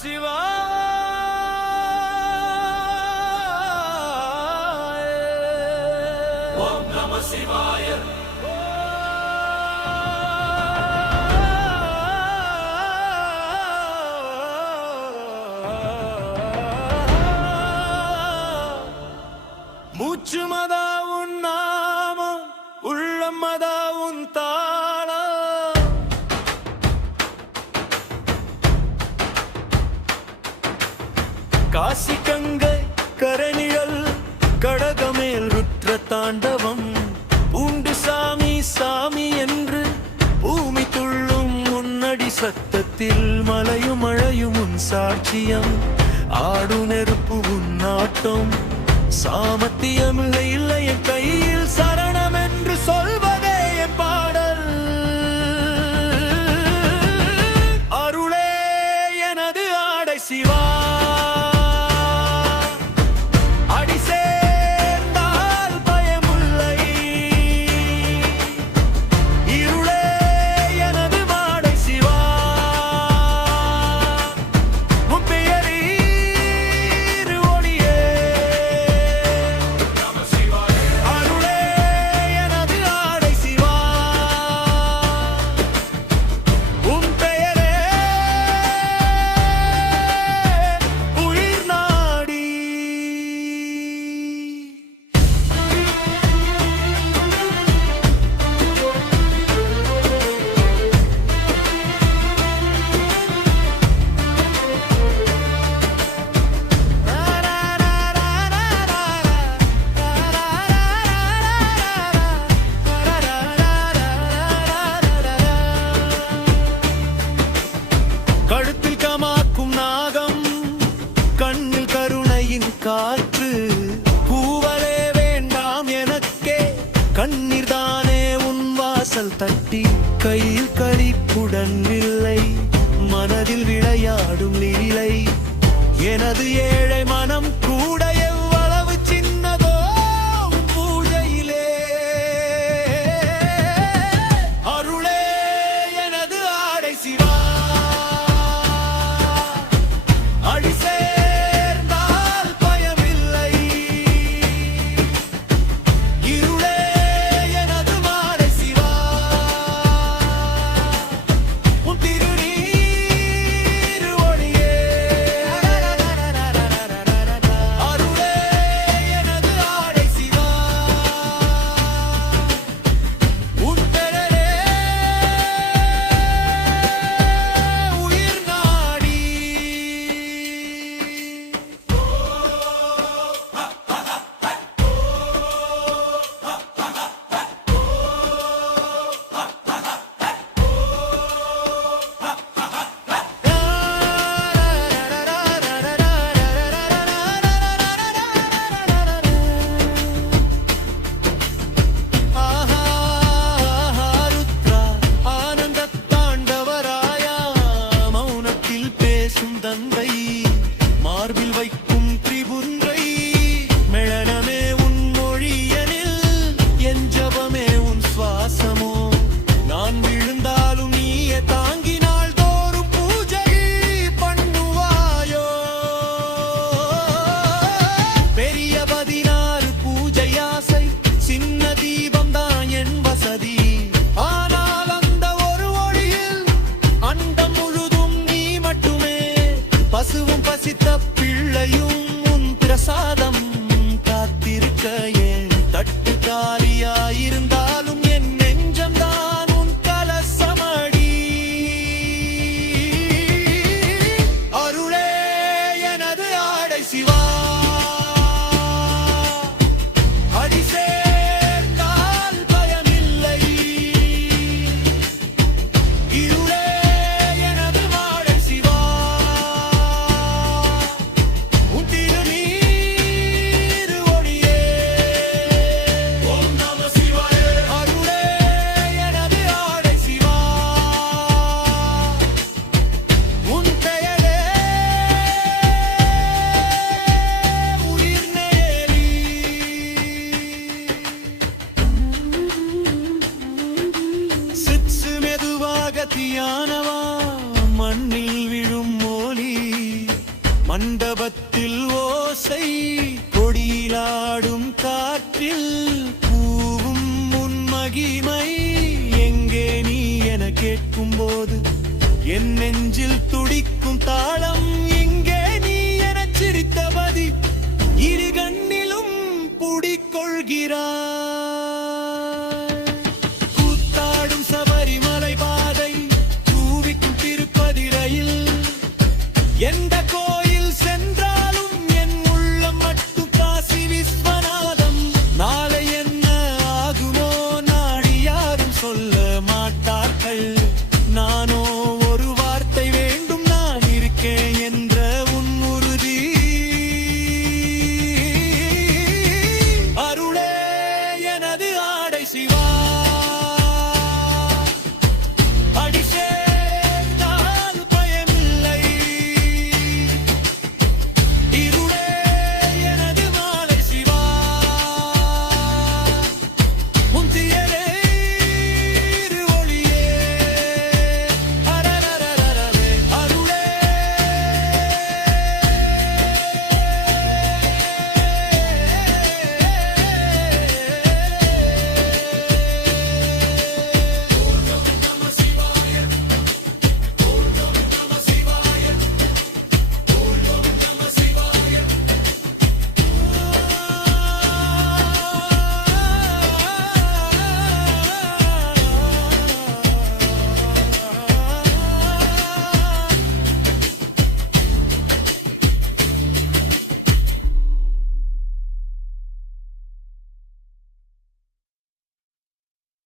சிவாய. ஓம் நம சிவாய. மூச்சு மதா உன் நாமம், உள்ளம் மதா உன் தாளம். காசி கங்கை கரணிகள் கடகமேல் ருத்ர தாண்டவம். பூண்டு சாமி சாமி என்று பூமி துள்ளும் முன்னடி சத்தத்தில் மலையும் மழையும் உன் சாட்சியம். ஆடு நெருப்பு உன் நாட்டம். சாமத்தியமில்லை இல்லை என் கையில் சரணம் என்று சொல்வதே என் பாடல். அருளே எனது ஆடை சிவா. காற்று பூவலே வேண்டாம் எனக்கே, கண்ணீர் தானே உன் வாசல் தட்டி. கையில் கழிப்புடன் இல்லை, மனதில் விளையாடும் லீலை. எனது ஏழை மனம் கூட எவ்வளவு சின்னதோ பூஜையிலே. அருளே எனது ஆடை சிவா. அடிசே மார்பில் வைக்கும் திரிபுன்றை. மெளனமே உன் மொழியனில், என் ஜபமே உன் சுவாசமோ. நான் விழுந்தாலும் நீயே தாங்கினால் தோறும் பூஜை பண்ணுவாயோ. பெரிய 16 பூஜை ஆசை, சின்ன தீபம் தான் என் வசதி. ஆனால் அந்த ஒரு ஒளியில் அண்டம் முழுதும் நீ மட்டுமே. பசுவும் பசித்த பிள்ளையும் உன் பிரசாதம் காத்திருக்க. ஏன் தட்டு காலியாயிருந்தாலும் என் நெஞ்சம் தான் உன் கலசமடி. அருளே எனது ஆடை சிவா. அடிசேர்ந்தால் பயமில்லை. இருளே எனது ஆடை சிவா. தியானவா மண்ணில் விழும் மோலி. மண்டபத்தில் ஓசை, கொடியிலாடும் காற்றில் பூவும் உன் மகிமை. எங்கே நீ என கேட்கும்போது என் நெஞ்சில் துடிக்கும் தாளம். எங்கே நீ என சிரித்தபதி இரு கண்ணிலும் பூடிக்கொள்கிறாய். கூத்தாடும் சபரிமலை பாதை, தூவிக்கும் திருப்பதி ரயில். எந்த கோயில் சென்றாலும் என் உள்ளம் மட்டும் காசி விஸ்வநாதம். நாளை என்ன ஆகுமோ நாடி யாரும் சொல்ல மாட்டார்கள். நானோ ஒரு வார்த்தை வேண்டும், நான் இருக்கேன் என்ற உன் உறுதி. அருளே எனது ஆடை சிவா.